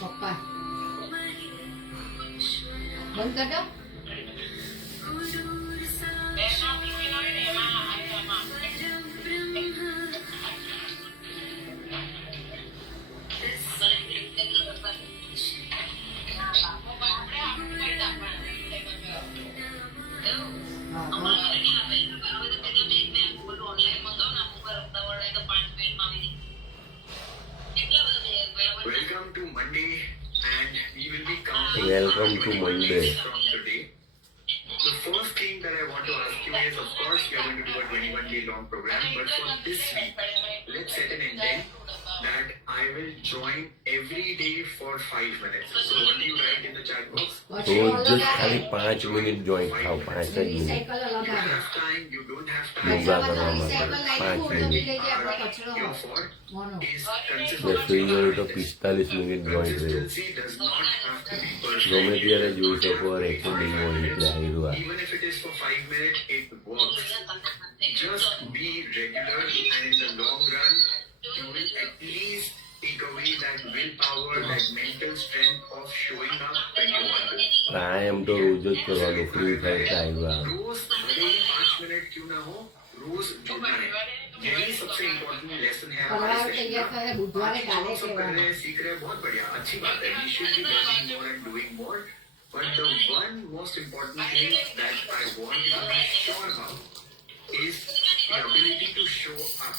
पप्पा बंद कर दो. Welcome to Monday, and we will be counting Welcome to Monday. from today. The first thing that I want to ask you is, of course, we are going to do a 21-day long program, but for this week, let's set an intent that I will join every day for 5 minutes. So what do you write in the chat box? रोज just खाली 5 minute join खाओ 5 જ minute cycle You लगा have time, you don't have time. Yoga કરવા માટે 5 minute Your fault મોનો is ને consistency. Free હોય તો 45 મિનિટ જોઈન રહ્યો Consistency does not have to be ગમે perfect. ત્યારે જોઈ શકો રેકોર્ડિંગ હોય એટલે આવ્યું આ Even if it is for 5 minutes, it works. Just be regular, and in the long run, you will at least take away that willpower, that mental strength of showing up when you want to. પ્રાણાયામ તો રોજ જ કરવાનું free થાય એટલે આવ્યું આ रोज भले ही 5 minute क्यों ना हो, रोज जुड़ना है. यही सबसे इम्पोर्टेंट लेसन है हमारे पढ़ाओ सेशन तैयार का. करे बुधवारे हम डाले सब के कर रहे हैं, सीख रहे हैं, बहुत बढ़िया, अच्छी बात है. We should be learning more and doing more. But the one most important thing that I want you to be sure about is the ability to show up.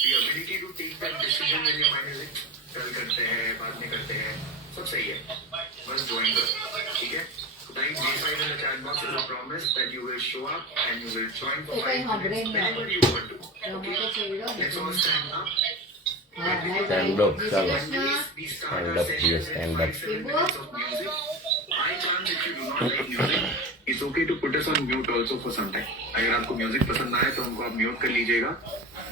The ability to take that decision when your mind is like, कल करते हैं, बाद में करते हैं, सब सही है. बस ज्वाइन करो, ठीक है? Type J5 in the chat box as a promise that you will show up and you will join for 5 minutes whenever you want to. Okay? Let's all stand up. Stand up, ચાલો Mondays, we start Stand our up, session yes, at stand up. 5-7 minutes of music. By chance, if you do not like music, it's okay to put us on mute also for some time. अगर आपको music पसंद ना आए तो हमको आप mute कर लीजिएगा.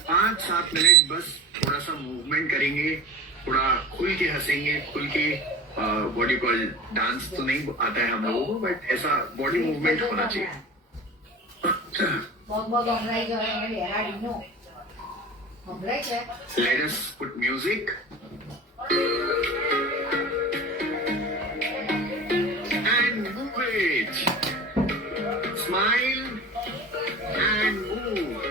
5-7 मिनट बस थोड़ा सा मूवमेंट करेंगे, थोड़ा खुल के हंसेंगे, खुल के बॉडी कॉल डांस तो नहीं आता है हम लोगों को, बट ऐसा बॉडी मूवमेंट होना चाहिए. બગ બગ હમરાઈ જાય એને બેરાડી નો હમરાઈ છે Let us put music. And move it. Smile and move.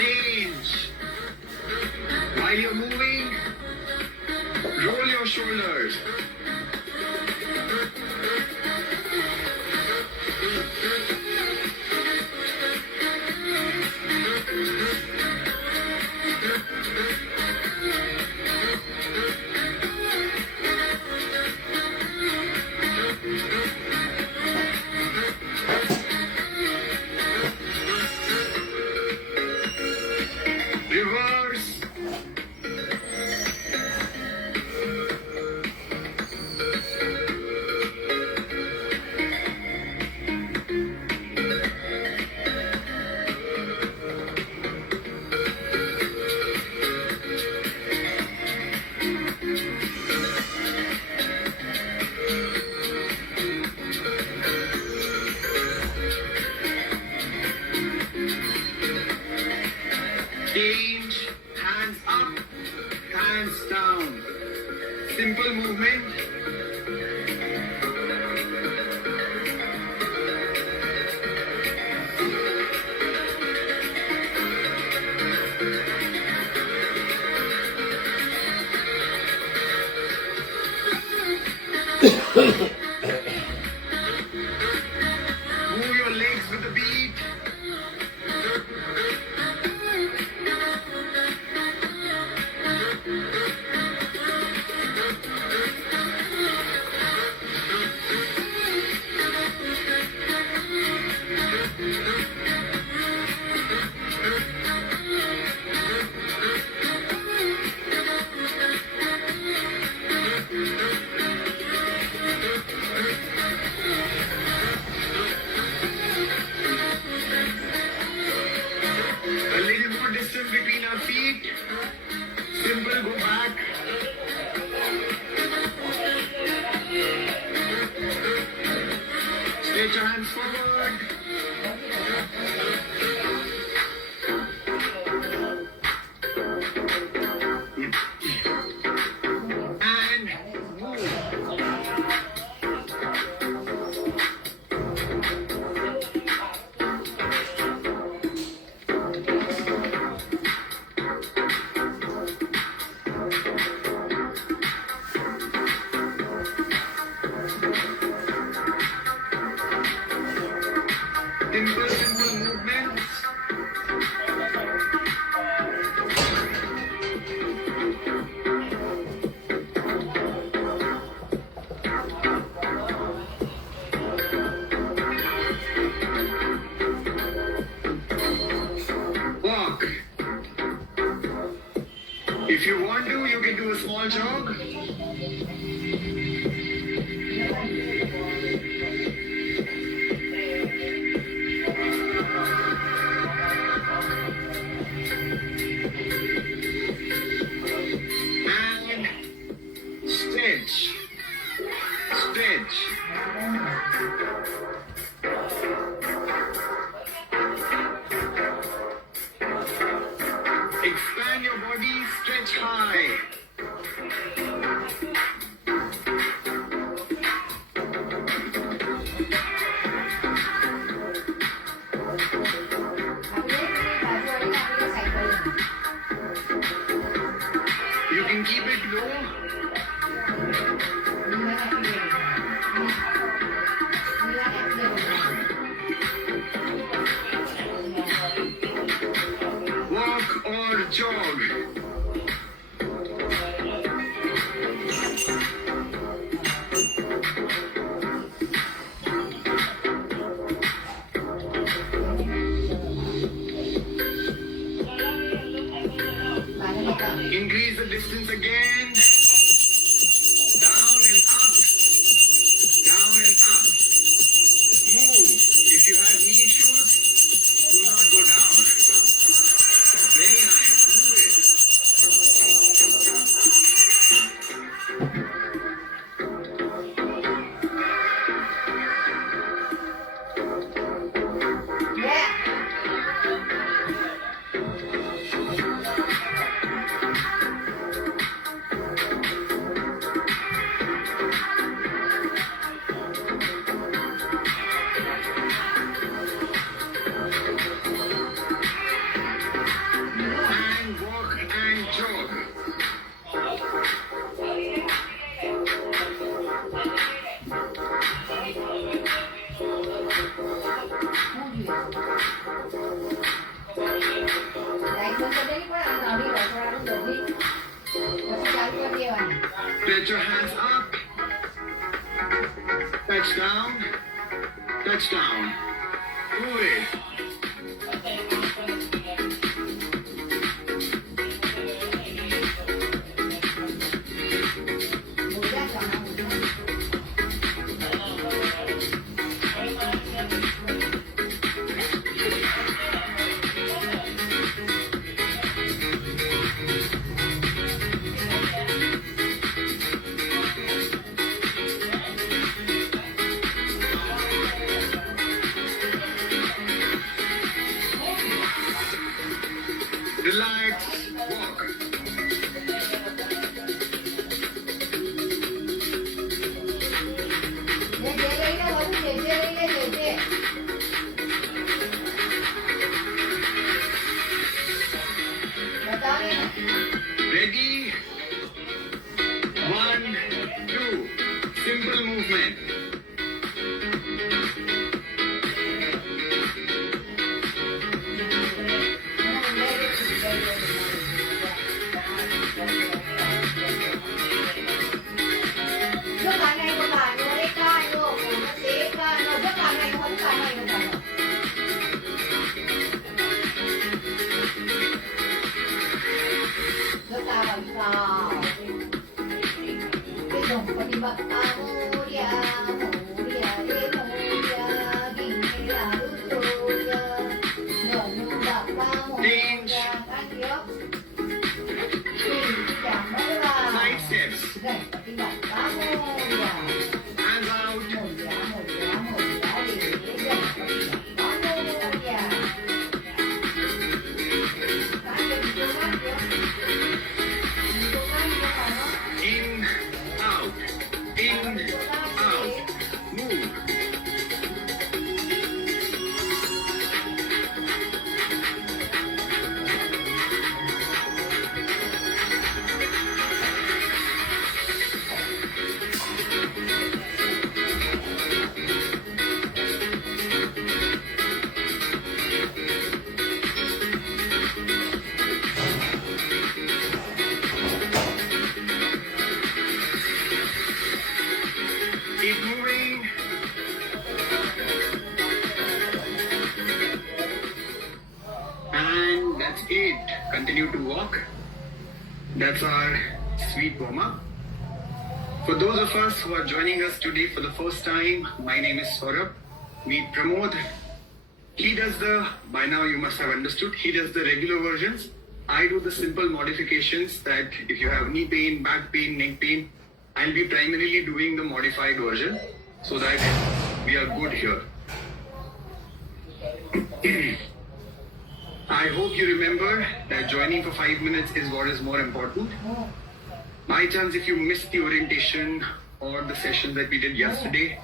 Change. While you're moving, roll your shoulders. Reverse. Change. Hands up, hands down. Simple movement. Move your legs with the beat. Put your hands forward. And move. Simple movements. Walk. If you want to, you can do a small jog. And stretch. Stretch. Expand your body, stretch high. You can keep it low. Walk or jog. Increase the distance again. Down and up. Down and up. Move. If you have knee issues, do not go down. Very nice. Move it. And walk and jog. Stretch your hands up. Touch down. Touch down. Move it. Relax. Walk. Ready? 1, 2. Simple movement. Change. Side steps. Hands out. continue to walk. That's our sweet warm-up. For those of us who are joining us today for the first time, my name is Saurabh. Meet Pramod. He does by now you must have understood, he does the regular versions. I do the simple modifications that if you have knee pain, back pain, neck pain, I'll be primarily doing the modified version so that we are good here. I hope you remember that joining for 5 minutes is what is more important. By chance, if you missed the orientation or the session that we did yesterday,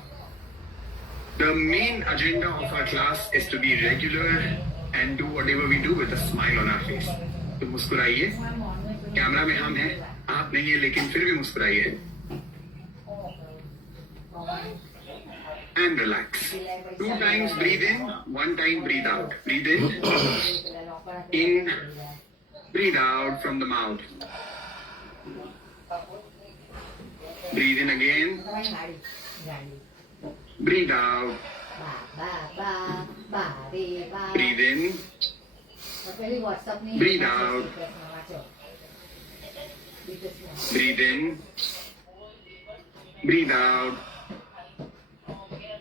the main agenda of our class is to be regular and do whatever we do with a smile on our face. तो मुस्कुराइए, camera में हम हैं, आप नहीं है लेकिन फिर भी मुस्कुराइए. And relax. 2 times breathe in, 1 time breathe out. Breathe in, breathe out from the mouth. Breathe in again, breathe out. Breathe in, breathe out. Breathe in, breathe out.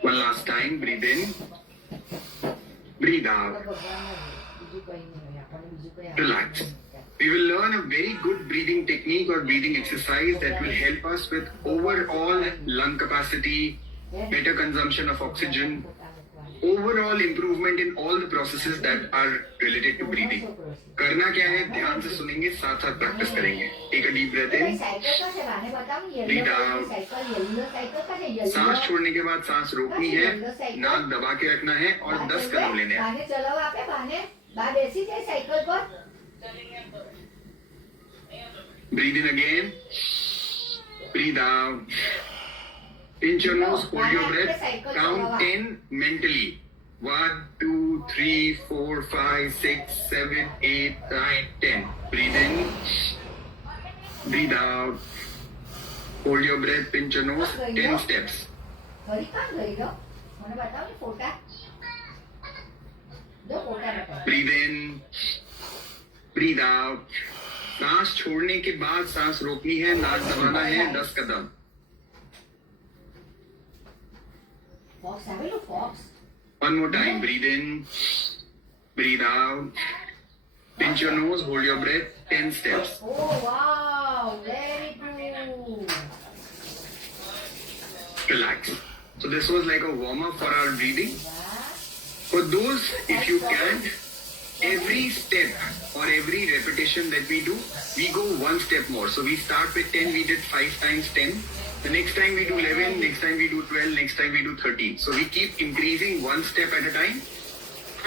One last time, breathe in, breathe out. Relax. We will learn a very good breathing technique or breathing exercise that will help us with overall lung capacity, better consumption of oxygen, overall improvement in all the processes that are related to breathing. करना क्या है, ध्यान से सुनेंगे, साथ साथ practice करेंगे. Take a deep breath in, breathe out. सांस छोड़ने के बाद सांस रोकनी है, नाक दबा के रखना है और 10 कदम लेने हैं. Breathe in again, breathe out. Pinch your nose, hold your breath, count 10 mentally. 1, 2, 3, 4, 5, 6, 7, 8, 9, 10. Breathe in, breathe out. Hold your breath, pinch your nose, 10 steps. Breathe in, breathe out. सांस छोड़ने के बाद सांस रोकनी है, नाक दबाना है, 10 कदम. One more time, breathe in, breathe out. Pinch your nose, hold your breath, 10 steps. Oh wow, very good. Relax. So this was like a warm-up for our breathing. For those, if you can't, every step or every repetition that we do, we go 1 step more. So we start with 10, we did 5 times 10. The next time we do 11, next time we do 12, next time we do 13. So we keep increasing 1 step at a time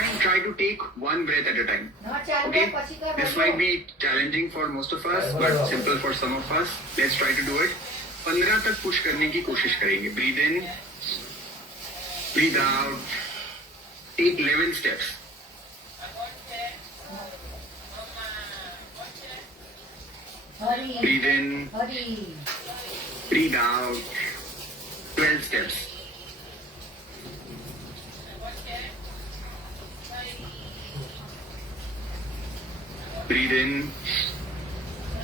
and try to take 1 breath at a time. Okay? This might be challenging for most of us, but simple for some of us. Let's try to do it. 15 तक push करने की कोशिश करेंगे. Breathe in, breathe out. Take 11 steps. Breathe in, breathe out. 12 steps. Breathe in,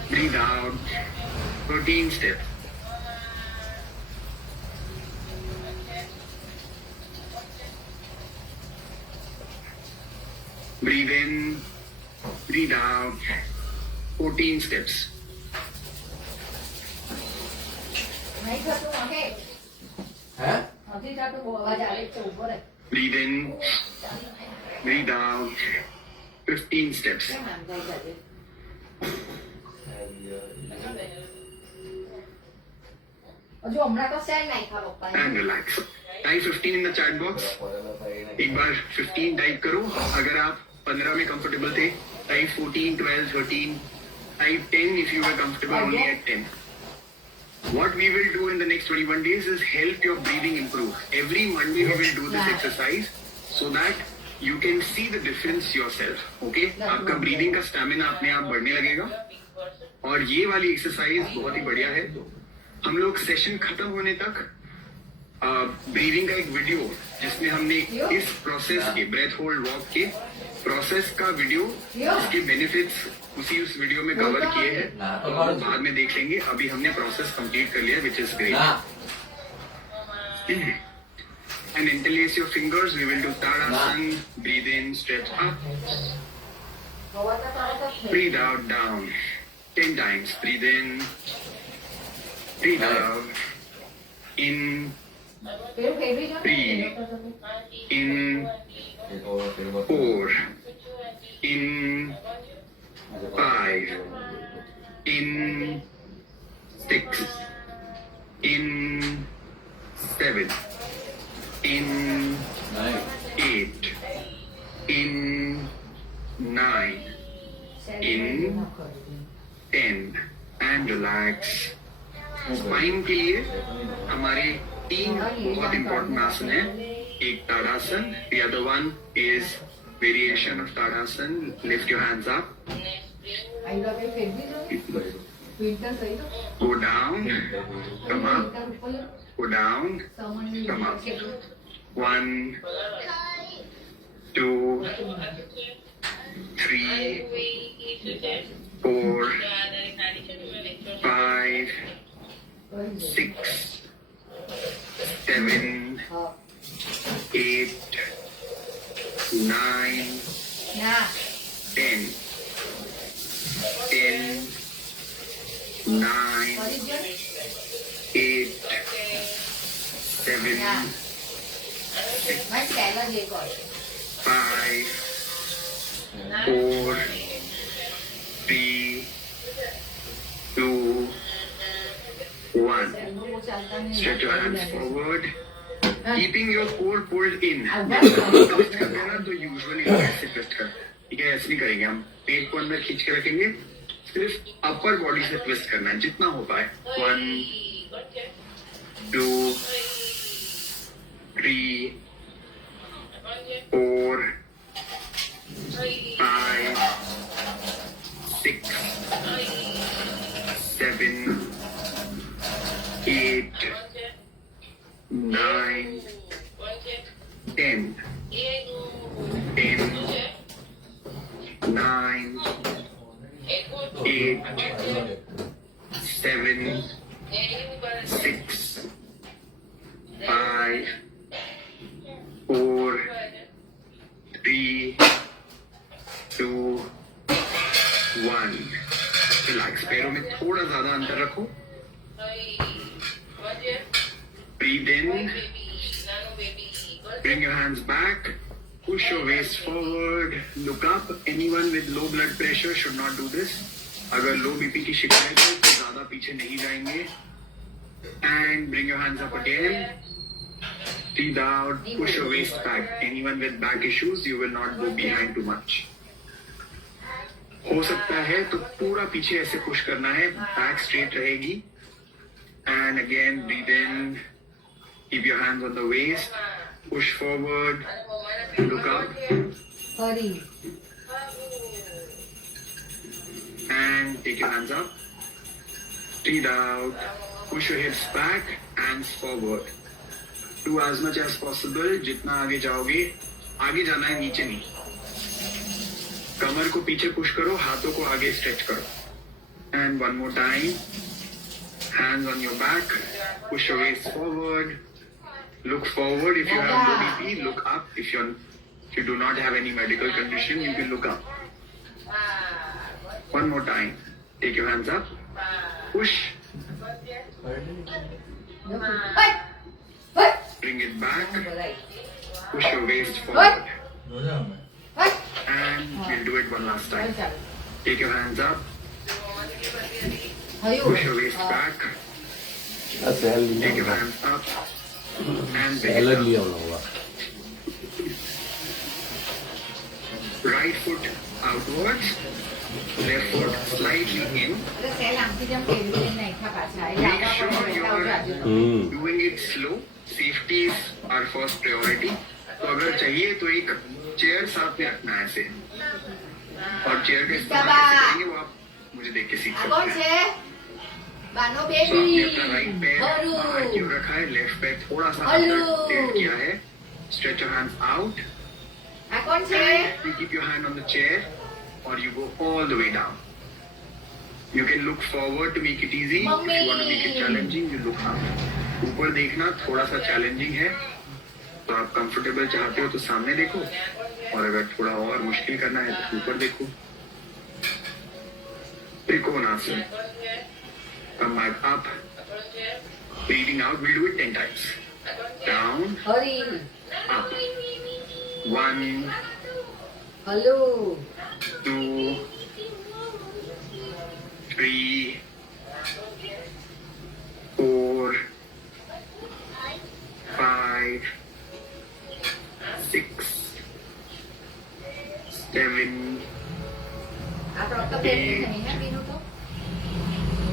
breathe out. 13 steps. Breathe in, breathe out. 14 steps. Breathe in, breathe out. 15 steps. And relax. Type 15 in the chat box. एक बार 15 type करो. अगर आप 15 में comfortable थे, type 14, 12, 13. Type 10 if you were comfortable only at 10. What we will do in the next 21 days is help your breathing improve. Every Monday we will do this exercise so that you can see the difference yourself. Okay? आपका breathing का stamina अपने आप बढ़ने लगेगा. और ये वाली exercise बहुत ही बढ़िया है. हम लोग सेशन खत्म होने तक ब्रीदिंग का एक वीडियो जिसमें हमने इस प्रोसेस के ब्रेथ होल्ड वॉक के प्रोसेस का वीडियो उसके बेनिफिट्स उस वीडियो में कवर किए हैं, तो आप बाद में देख लेंगे। अभी हमने प्रोसेस कंप्लीट कर लिया, which is great. And interlace your fingers. We will do Tadasana. Breathe in, stretch up. Breathe out, down. 10 times. Breathe in. Breathe out. In. Three. In. 4. In. 5. In. 6. In. 7. In 8, in 9, in 10 and relax. Spine के लिए हमारे 3 बहुत important आसन है। एक ताड़ासन, the other one is variation of tadasana. Lift your hands up. Go down, come up, go down, come up. 1, 2, 3, 4, 5, 6, 7, 8, 9, 10. 10, 9, 8, 7, 6, 5, 4, 3, 2, 1. Stretch your hands forward, keeping your core pulled in. Twist करते हैं ना तो यूजुअली ऐसे twist कर, ठीक है? ऐसे नहीं करेंगे हम, पेट को अंदर खींच के रखेंगे, सिर्फ अपर बॉडी से ट्विस्ट करना है जितना हो पाए। 1, 2, 3, 4, 5, 6, 7, 8, 9, 10, 10, 9, 8, 7, 6, 5, 4, 3, 2, 1. रिलैक्स, पैरों में थोड़ा ज्यादा अंतर रखो। Breathe in. Bring your hands back. Push your waist forward. Look up. Anyone with low blood pressure should not do this. अगर लो बीपी की शिकायत है तो ज्यादा पीछे नहीं जाएंगे. And bring your hands up again. Breathe out. Push your waist back. Anyone with back issues, you will not go behind too much. हो सकता है तो पूरा पीछे ऐसे पुश करना है. Back straight रहेगी. And again, breathe in. Keep your hands on the waist. Push forward. Look up. And take your hands up. Breathe out. Push your hips back. Hands forward. Do as much as possible. जितना आगे जाओगे, आगे जाना है, नीचे नहीं. कमर को पीछे पुश करो, हाथों को आगे स्ट्रेच करो. And one more time. Hands on your back. Push your waist forward. Look forward. If you have low BP, look up. If you do not have any medical condition, you can look up. One more time. Take your hands up. Push. Bring it back. Push your waist forward. And we'll do it one last time. Take your hands up. Push your waist back. Take your hands up. And bring it up. Right foot outwards. Left foot slightly in. Make sure you are doing it slow. Safety is our first priority. तो अगर चाहिए तो एक chair साथ में रखना है ऐसे, और चेयर का इस्तेमाल कैसे करेंगे वो आप मुझे देख के सीख सकते हैं. बानो So, आपने बेबी अपना राइट पैर बाहर हरू क्यों रखा है, लेफ्ट पैर थोड़ा सा हेलो। अंदर टिल्ट किया है. Stretch your hands out આ કોણ છે and you keep your hand on the chair or you go all the way down. You can look forward to make it easy. If you want to make it challenging, you look up. ऊपर देखना थोड़ा सा challenging है तो आप comfortable चाहते हो तो सामने देखो, और अगर थोड़ा और मुश्किल करना है तो ऊपर देखो. Trikonasana. Come back up. Breathing out. We'll do it 10 times. Down, Hari up. 1, hello 2, 3, 4, 5, 6, 7, આ ફ્રોક તો પહેરતી નહીં હે બીનું તો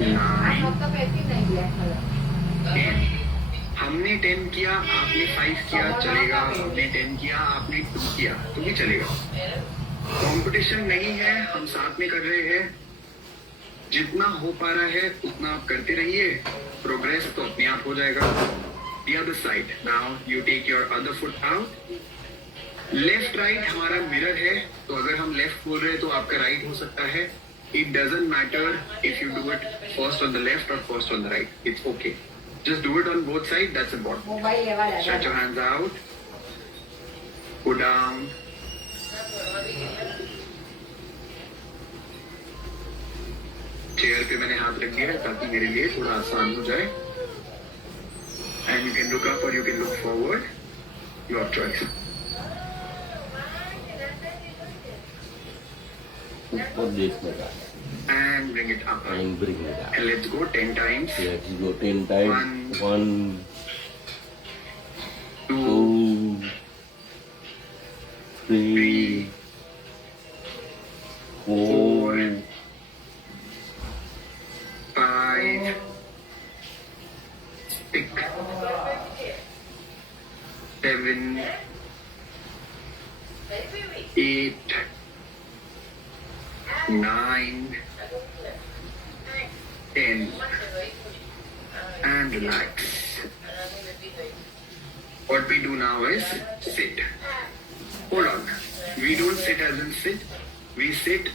આ 9, ફ્રોક તો પહેરતી નહીં બ્લેક કલર 10. हमने 10 किया, आपने 5 किया, चलेगा. हमने 10 किया, आपने 2 किया तो भी चलेगा. कंपटीशन नहीं है, हम साथ में कर रहे हैं. जितना हो पा रहा है उतना आप करते रहिए. प्रोग्रेस तो अपने आप हो जाएगा. The other side. Now you take your other foot out. Left right हमारा मिरर है, तो अगर हम लेफ्ट बोल रहे हैं तो आपका राइट हो सकता है. It doesn't matter if you do it first on the left or first on the right. It's okay. Just do it on both sides. That's important. Mobile લેવા Stretch your લાગ્યા hands out. Go down. Chair पे मैंने हाथ रख दिया है ताकि मेरे लिए थोड़ा आसान हो जाए. And you can look up or you can look forward. Your choice. ऊपर देखने का. And bring it up. And bring it up. And let's go 10 times. Let's go 10 times. 1, 2, 2, 3, 4, 5, 6, 7, 8, 9, 10, and relax. What we do now is sit. Hold on. We don't sit as in sit. We sit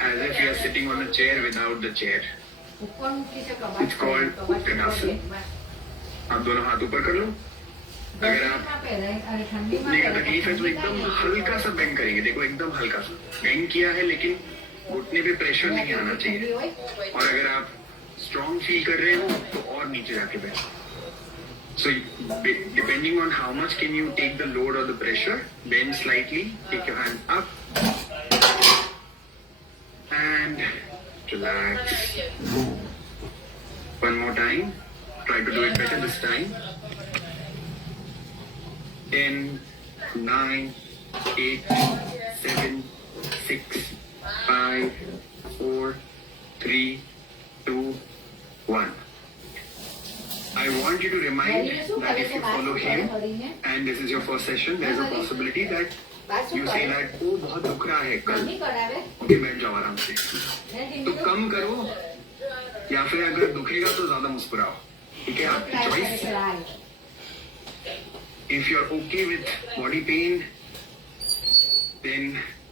as if we are sitting on a chair without the chair. ઉપર મૂકી છે કબાટ It's called કબાટ Uttanasana. आप दोनों हाथ ऊपर कर लो. अगर आप ગરમીમાં પહેરાય અને ઠંડીમાં नहीं का પહેરાય. तकलीफ है तो एकदम हल्का सा बेंड करेंगे. देखो एकदम हल्का सा बेंड किया है, लेकिन घुटने पे प्रेशर नहीं आना चाहिए. ઠંડી હોય और अगर आप स्ट्रॉन्ग फील कर रहे हो तो और नीचे जाके बैठो. So depending on how much can you take the load or the pressure, bend slightly, take your hands up and relax. One more time. Try to do it better this time. 10, 9, 8, 7, 6, 5, 4, 3, 2, 1. I want you to remind હરીને શું that કરે if છે you bar follow શું કરે him હરીને and this is your first session, there's a possibility that બાર શું you say કરે that, oh, बहुत दुख रहा है कल. ગરમી કરાવે ओके, बैठ जाओ आराम से. ને तो ઢીંગલું कम करो या फिर अगर दुखेगा तो ज्यादा मुस्कुराओ. ठीक है, आपकी ટ્રાય કરે चॉइस. છે રાય If you're okay with body pain, then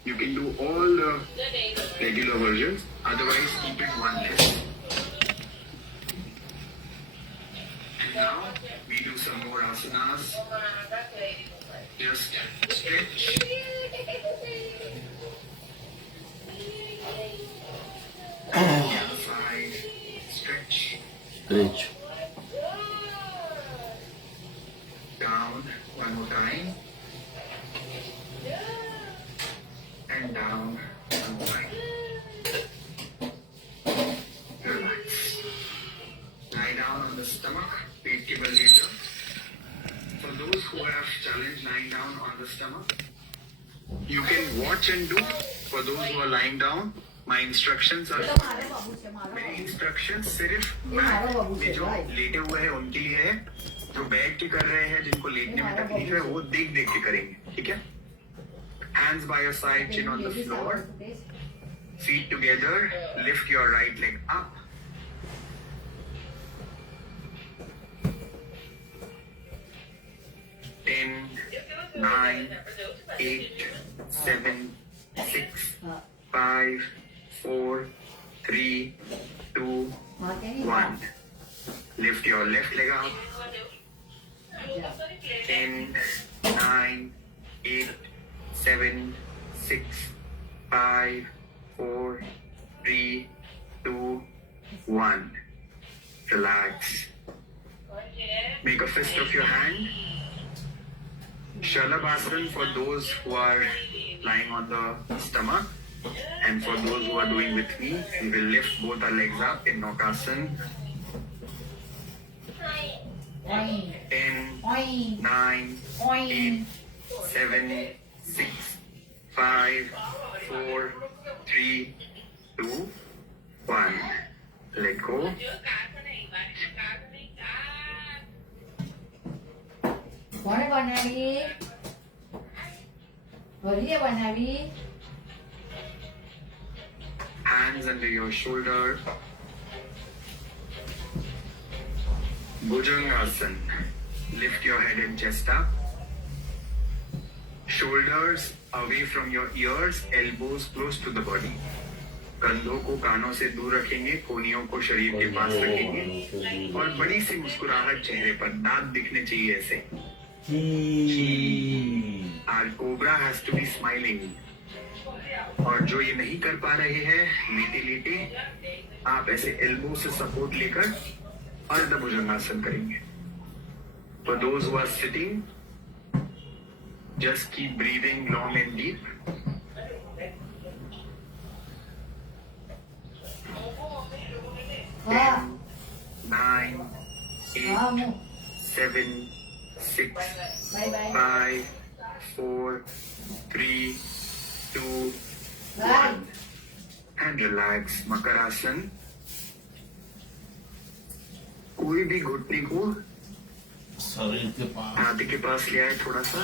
you can do all the regular versions. Otherwise, keep it one less. And now we do some more asanas. Just stretch. The other side. Stretch. stretch. Down one more time. And down one more time. Relax. Lie down on the stomach. Feet table later. For those who have challenged lying down on the stomach, you can watch and do. For those who are lying down, my instructions are. તો મારો બાબુ છે મારો मेरी Babu. Instruction सिर्फ ये हमारा mat बाबू में है, जो भाई। लेटे हुए हैं उनके लिए है. जो बैठ के कर रहे हैं, जिनको लेटने में हमारा तकलीफ है, बाबू वो देख देख के करेंगे. ठीक है. Hands by your side, chin on the ladies floor. આવડતું તે જ. Feet together. Lift your right leg up. 9, 8, 7, 6, 5, 4, 3, 2, 1. Lift your left leg up. 10, 9, 8, 7, 6, 5, 4, 3, 2, 1. Relax. Make a fist of your hand. Shalabhasana for those who are lying on the stomach. And for those who are doing with me, we will lift both our legs up in Naukasana. 10, 9, 8, 7, 6, 5, 4, 3, 2, 1. Let go. કોણે બનાવી ભરીએ બનાવી Hands under your shoulder. Bhujangasana. Lift your head and chest up. Shoulders away from your ears, elbows close to the body. कंधों को कानों से दूर रखेंगे, कोहनियों को शरीर के पास रखेंगे और बड़ी सी मुस्कुराहट चेहरे पर, दांत दिखने चाहिए ऐसे. Our cobra has to be smiling. और जो ये नहीं कर पा रहे हैं लेटे लेटे, आप ऐसे एल्बो से सपोर्ट लेकर अर्ध भुजंगासन करेंगे. For those who are sitting, just keep breathing long and deep. 10, 9, 8, 7, 6, 5, 4, 3, 2, 1. And relax. Makarasana. कोई भी घुटने को शरीर के पास हाथ के पास ले आए थोड़ा सा.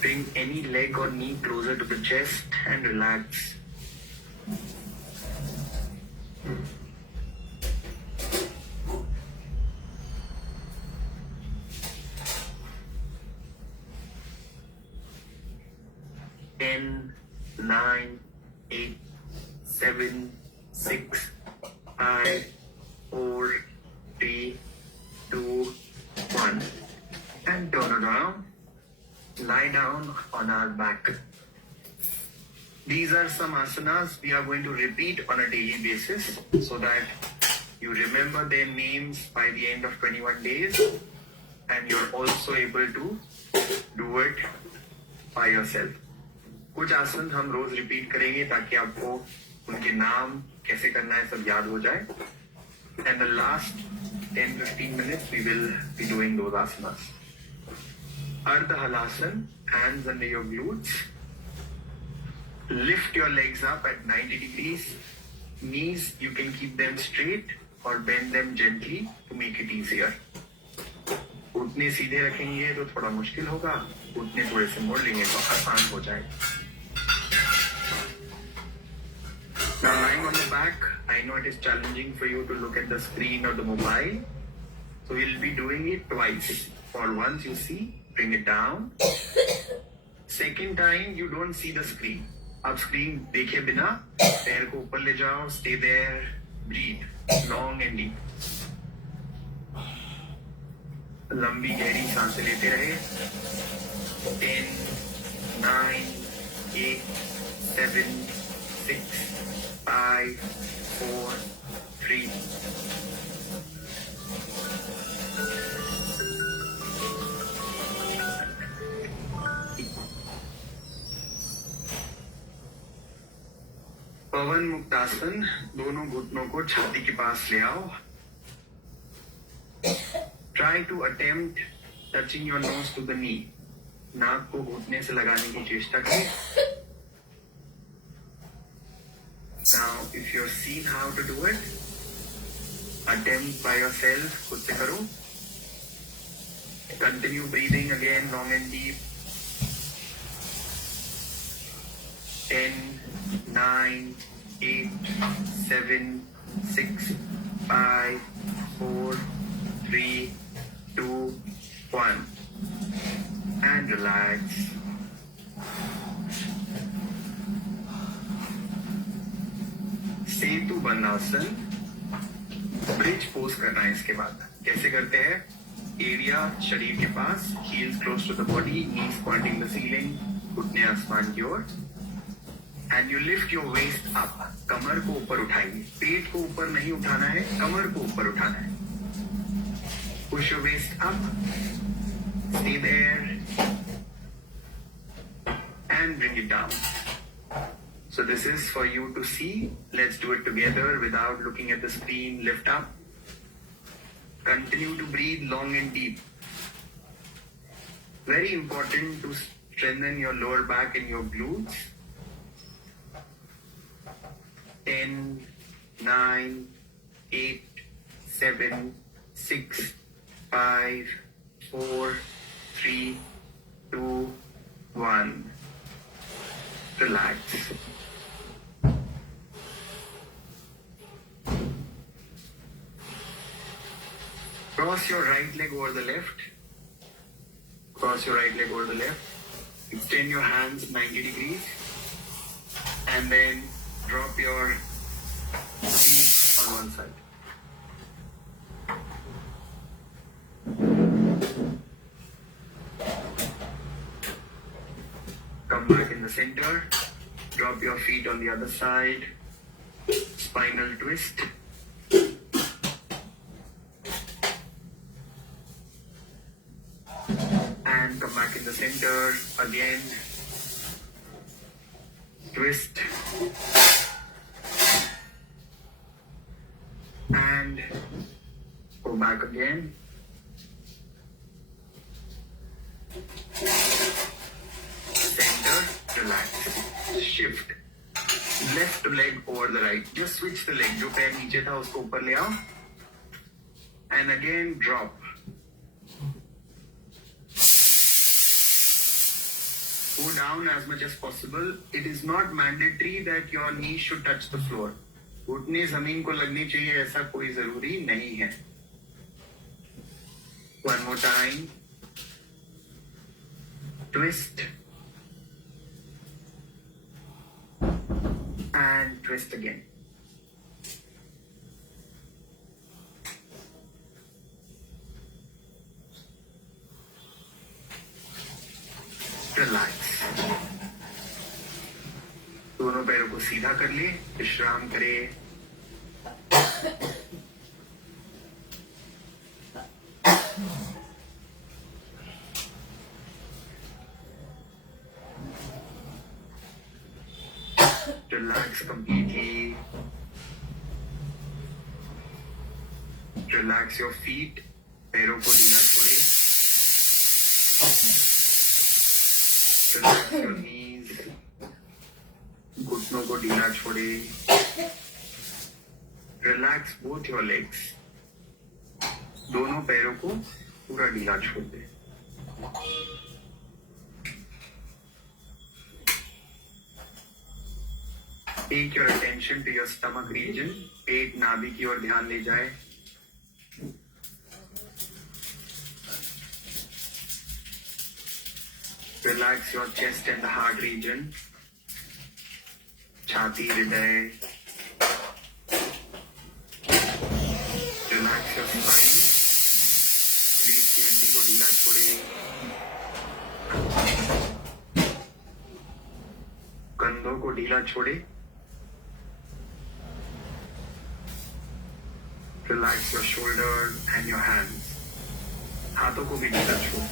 Bring any leg or knee closer to the chest and relax. Ten, 9, 8, 7, 6, 5, 4, 3, 2, 1. And turn around. Lie down on our back. These are some asanas we are going to repeat on a daily basis so that you remember their names by the end of 21 days and you're also able to do it by yourself. कुछ आसन हम रोज repeat करेंगे ताकि आपको उनके नाम कैसे करना है सब याद हो जाए. And the last 10-15 minutes we will be doing those asanas. Ardha Halasana, hands under your glutes. Lift your legs up at 90 degrees. Knees, you can keep them straight or bend them gently to make it easier. घुटने सीधे रखेंगे तो थोड़ा मुश्किल होगा, घुटने थोड़े से मोड़ लेंगे तो आसान हो जाएगा. Now lying on the back, I know it is challenging for you to look at the screen or the mobile. So we'll be doing it twice. For once you see, bring it down. Second time you don't see the screen. अब screen देखे बिना पैर को ऊपर ले जाओ. Stay there. Breathe long and deep. लंबी गहरी सांसें लेते रहे. 10, 9, 8, 7, 6, 5, 4, 3. पवन मुक्तासन. दोनों घुटनों को छाती के पास ले आओ. Try to attempt touching your nose to the knee. नाक को घुटने से लगाने की चेष्टा करें. Now, if you've seen how to do it, attempt by yourself. खुद से करो. Continue breathing again, long and deep. 10, 9, 8, 7, 6, 5, 4, 3, 2, 1. relax. Setu bandhasana bridge pose करना है। इसके बाद कैसे करते हैं? एरिया शरीर के पास, heels close to the body, knees pointing the ceiling, घुटने आसमान की ओर, and you lift your waist up. कमर को ऊपर उठाइए, पेट को ऊपर नहीं उठाना है, कमर को ऊपर उठाना है। Push your waist up, stay there and bring it down. So this is for you to see. Let's do it together without looking at the screen. Lift up. Continue to breathe long and deep. Very important to strengthen your lower back and your glutes. 10, 9, 8, 7, 6, 5, 4, 3, 2, 1. Relax. Cross your right leg over the left. Cross your right leg over the left. Extend your hands 90 degrees. And then drop your feet on one side. Come back in the center. Drop your feet on the other side. Spinal twist. And come back in the center again. Twist. And go back again. Center, relax. Shift. Left leg over the right. Just switch the leg. जो पैर नीचे था उसको ऊपर ले आओ. And again drop. Go down as much as possible. It is not mandatory that your knees should touch the floor. घुटने जमीन को लगनी चाहिए ऐसा कोई जरूरी नहीं है. One more time. Twist. And twist again. Relax. दोनों पैरों को सीधा कर ले, विश्राम करे. Relax completely. Relax your feet. पैरों को ढीला छोड़े. Relax your knees. घुटनों को ढीला छोड़े. Relax both your legs. दोनों पैरों को पूरा ढीला छोड़ दे. Take your attention to your stomach region. पेट नाभि की ओर ध्यान ले जाए. Relax your chest and the heart region. छाती, हृदय. Relax your spine. रीढ़ की हड्डी को ढीला छोड़े. कंधों को ढीला छोड़े. Relax your shoulders and your hands. हाथों को भी ढीला छोड़े.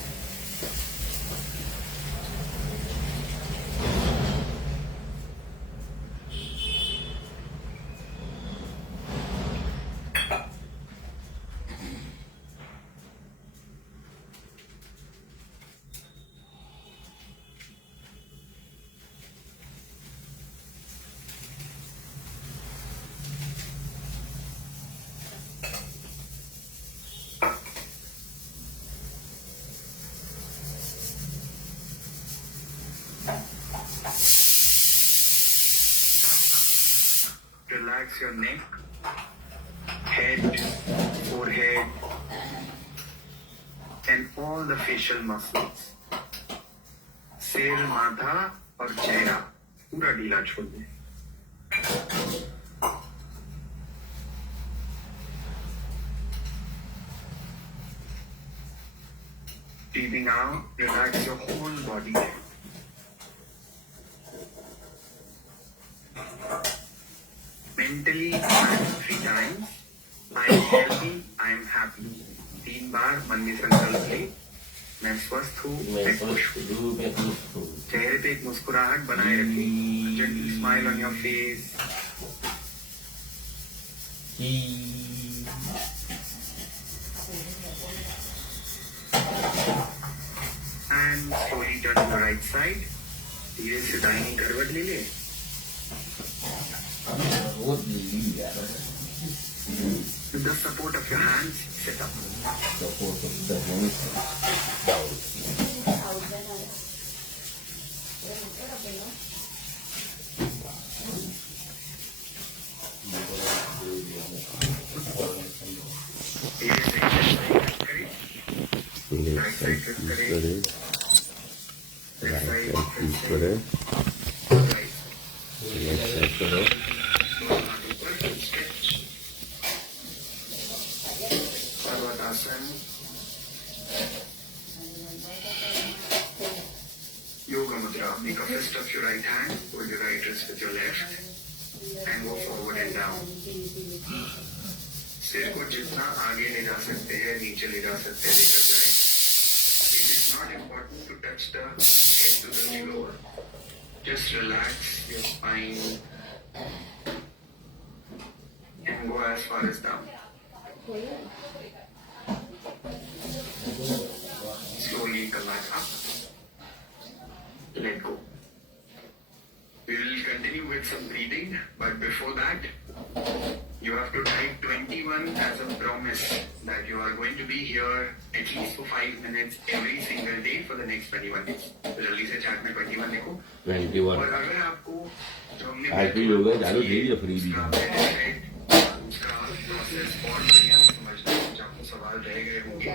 Relax your neck, head, forehead, and all the facial muscles. सिर, माथा और चेहरा पूरा ढीला छोड़ दें। Breathing out, relax your whole body. Mentally, I am 3 times. I am healthy, I am happy. 3 बार मन में संकल्प ले, मैं स्वस्थ हूँ, मैं मैं खुश स्वस्थ हूँ। हूँ, मैं खुश हूँ। चेहरे पे एक मुस्कुराहट बनाए रखें। Gentle smile on your face. And slowly turn to the right side. धीरे से दाहिनी करवट ले ले। वो दिल्ली जा रहा है। With the support of your hands, sit up. Support of the mountain. Down. धीरे से right side twist करें। Left Right side side click twist करें, करें। Right. लेफ्ट साइड करो, दोनों हाथों पर stretch. Sarvatasana. Yoga Mudra. Make a fist of your right hand, hold your right wrist with your left, and go forward and down. सिर को जितना आगे ले जा सकते हैं, नीचे ले जा सकते हैं, लेकर जाए. It is not important to touch the head to the floor. Just relax your spine and go as far as down. Slowly come back up. Let go. We will continue with some breathing, but before that, you have to type 21 as a promise that you are going to be here at least for 5 minutes every single day for the next 21 days. तो जल्दी से chat में 21 लिखो. 21 और अगर आपको जो हमने आखिरी हो गया, चालू कीजिए फ्री भी। उसका प्रोसेस और बढ़िया से समझना है, कुछ आपको सवाल रह गए होंगे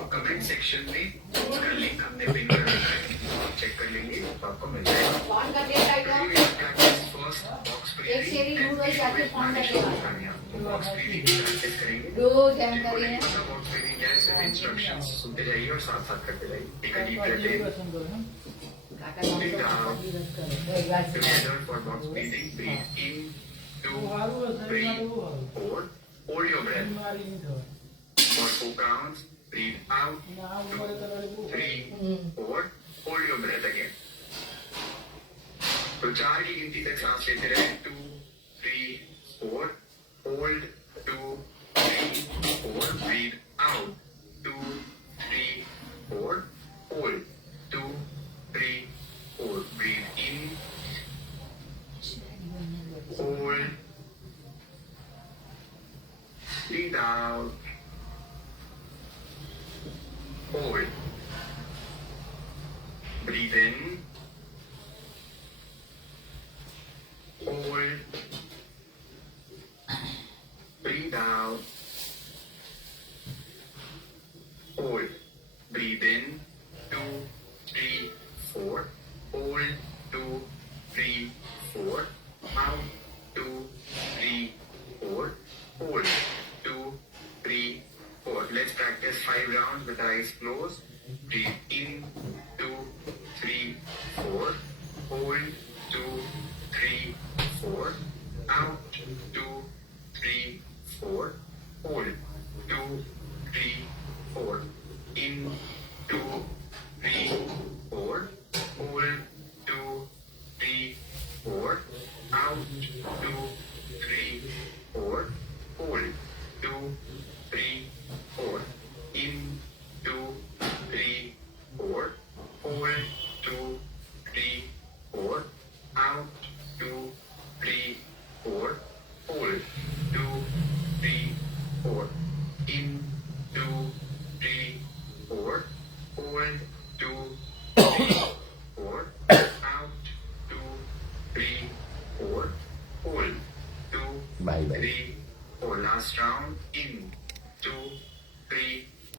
तो कमेंट सेक्शन में उसका लिंक हमने पिन कर रखा है, आप चेक कर लेंगे तो आपको मिल जाएगा. फोन कर दिया right Today now. we will practice first box एक breathing शेरी and दूर हो जाके with फोन Manish लगेगा। Kulkarnia. तो box breathing की practice करेंगे. दो जैन जिनको करी नहीं है। पता box breathing क्या है, सिर्फ instructions सुनते जाइए और साथ साथ करते जाइए. Take a deep breath in. Breathe out. Together for box breathing. Breathe in, 2, 3, 4. Hold your breath. For 4 counts. Breathe out. 2, 3, 4. Hold your breath again. तो 4 की गिनती तक सांस लेते रहे. 2, 3, 4. Hold. 2, 3, 4. Breathe out. 2, 3, 4. Hold. 2, 3, 4. Breathe in. Hold. Breathe out. Hold. Breathe in. Hold. Breathe out. Hold. Breathe in. 2, 3, 4. Hold. 2, 3, 4. Out. 2, 3, 4. Hold. 2, 3, 4. Let's practice 5 rounds with eyes closed. Breathe in. 2, 3, 4. Hold. 2, 3, 4. Out. 2, 3, 4. Hold. 2, 3, 4. In. 2, 3, 4. Hold. 2, 3, 4. Out. 2, 3, 4. Hold. 2, 3, 4. In. 2, 3, 4. Hold. 2, 3, 4. Out. 2, 3, 4. Hold. 2, 3, 4. In. 2, 3, 4. Hold. 2, 3, 4. Out. 2, 3, 4. Hold. 2, Bye bye. 3, 4. Last round. In. 2, 3,